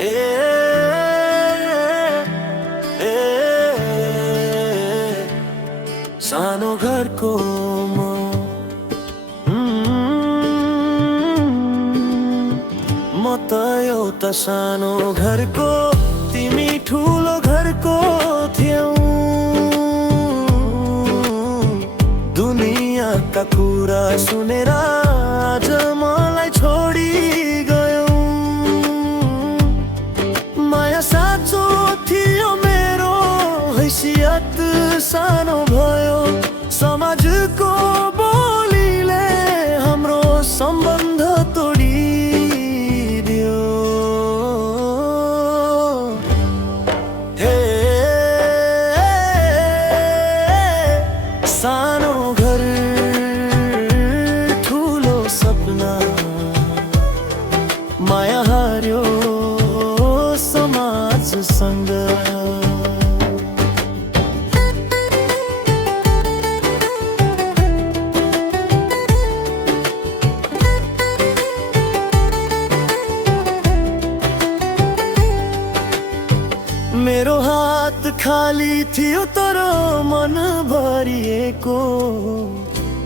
ए, ए, सानो घरको म त एउटा सानो घरको, तिमी ठुलो घरको थियौ। दुनियाँका कुरा सुनेर आज मलाई छोडी गयौ। माया साँचो थियो मेरो, हैसियत सानो भयो। समाजको बोलीले हाम्रो सम्बन्ध तोडिदियो। हे सानो घर, ठुलो सपना, माया हार्यो समाजसँग। मेरो हात खाली थियो तर मन भरिएको।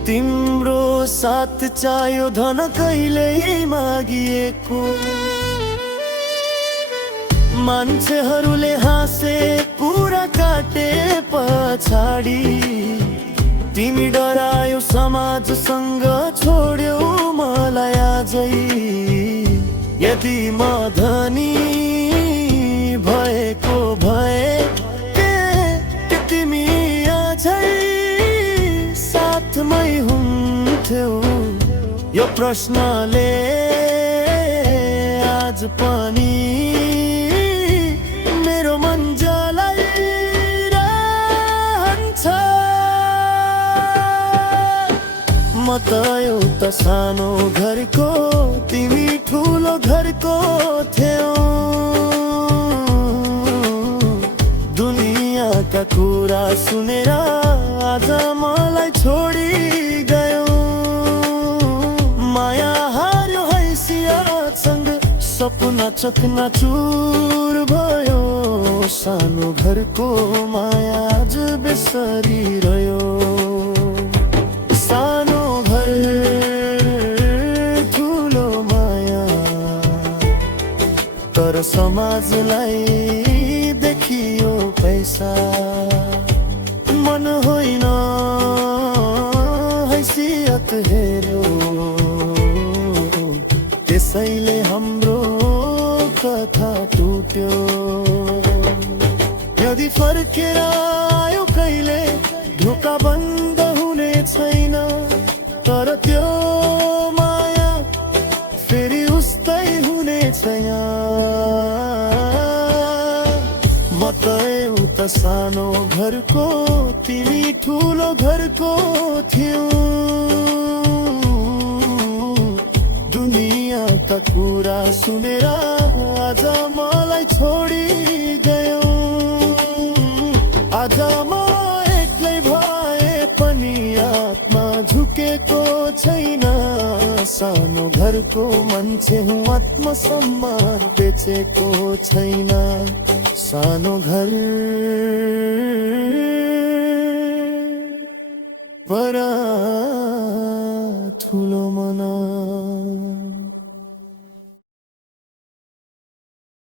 तिम्रो साथ चाहियो धन कहिल्यै मागिएको। मान्छेहरूले हाँसे कुरा काटे पछाडि, तिमी डरायो समाजसँग छोड्यौ मलाई आजै। यदि म धनी भएको भए के तिमी अझै साथमै हुन्थ्यौ? यो प्रश्नले आज पनि मेरो मन जलाइरहन्छ। म त एउटा सानो घरको, तिमी ठुलो घरको थियौ। दुनियाँका कुरा सुनेर आज मलाई छोडी गयौ। माया हार्यो हैसियतसँग, सपना चकनाचुर भयो। सानो घरको माया आज बिसरिरह्यो। सानो घर, ठुलो माया, तर समाजलाई देखियो पैसा। मन होइन हैसियत हेर्यो, त्यसैले हाम्रो कथा टुट्यो। यदि फर्केर आयो कहिले, ढोका बन्द हुने छैन। तर त्यो माया फेरि उस्तै हुने छैन। म त एउटा सानो घरको, तिमी ठुलो घरको थियौ। दुनियाँका कुरा सुनेर आज मलाई छोडी गयौ। आज म एक्लै भए पनि आत्मा झुकेको छैन। सानो घरको मान्छे हुँ, आत्मसम्मान बेचेको छैन। सानो घर पर ठुलो मन।